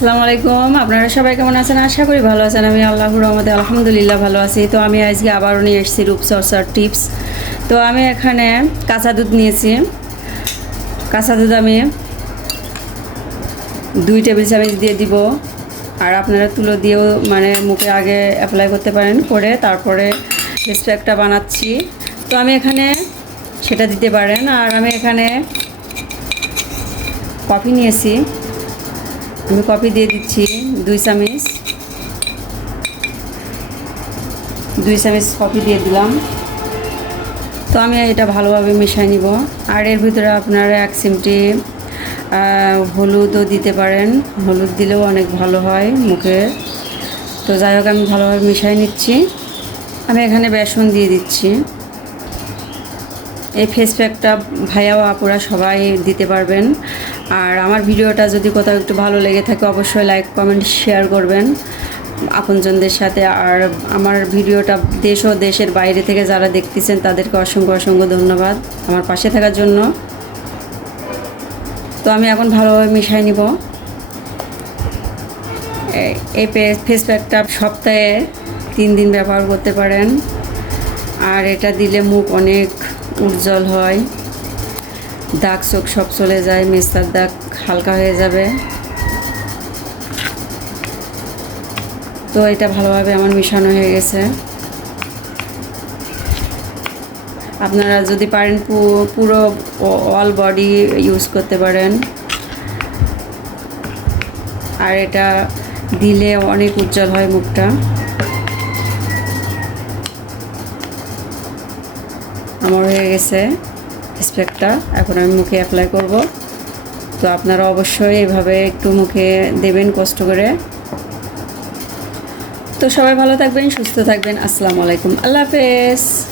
আসসালামু আলাইকুম। আপনারা সবাই কেমন আছেন? আশা করি ভালো আছেন। আমি আল্লাহর রহমতে আলহামদুলিল্লাহ ভালো আছি। তো আমি আজকে আবারও নিয়ে এসেছি রূপচর্চার টিপস। তো আমি এখানে কাঁচা দুধ নিয়েছি। কাঁচা দুধ আমি দুই টেবিল চামচ দিয়ে দিব। আর আপনারা তুলো দিয়েও মানে মুখে আগে অ্যাপ্লাই করতে পারেন। করে তারপরে ফেস প্যাকটা বানাচ্ছি। তো আমি এখানে সেটা দিতে পারেন। আর আমি এখানে কফি নিয়েছি। আমি কফি দিয়ে দিচ্ছি দুই চামচ। দুই চামচ কফি দিয়ে দিলাম। তো আমি এটা ভালোভাবে মিশিয়ে নিব। আর এর ভিতরে আপনারা এক চিমটি হলুদও দিতে পারেন। হলুদ দিলেও অনেক ভালো হয় মুখে। তো যাই হোক, আমি ভালোভাবে মিশিয়ে নিচ্ছি। আমি এখানে বেসন দিয়ে দিচ্ছি। এই ফেস প্যাকটা ভাইয়াও, আপুরা সবাই দিতে পারবেন। আর আমার ভিডিওটা যদি কোথাও একটু ভালো লেগে থাকে, অবশ্যই লাইক কমেন্ট শেয়ার করবেন আপনজনদের সাথে। আর আমার ভিডিওটা দেশ ও দেশের বাইরে থেকে যারা দেখতেছেন, তাদেরকে অসংখ্য অসংখ্য ধন্যবাদ আমার পাশে থাকার জন্য। তো আমি এখন ভালোভাবে মিশাই নিব। এই ফেস প্যাকটা সপ্তাহে তিন দিন ব্যবহার করতে পারেন। আর এটা দিলে মুখ অনেক উজ্জ্বল হয়। দাগ চোখ সব চলে যায়, মেস্তার দাগ হালকা হয়ে যাবে। তো এটা ভালোভাবে আমার মিশানো হয়ে গেছে। আপনারা যদি পারেন পুরো অল বডি ইউজ করতে পারেন। আর এটা দিলে অনেক উজ্জ্বল হয় মুখটা। আমার হয়ে গেছে স্প্রেটা এখন আমি মুখে অ্যাপ্লাই করব। তো আপনারা অবশ্যই এভাবে একটু মুখে দেবেন কষ্ট করে। তো সবাই ভালো থাকবেন, সুস্থ থাকবেন। আসসালামু আলাইকুম। আল্লাহ হাফেজ।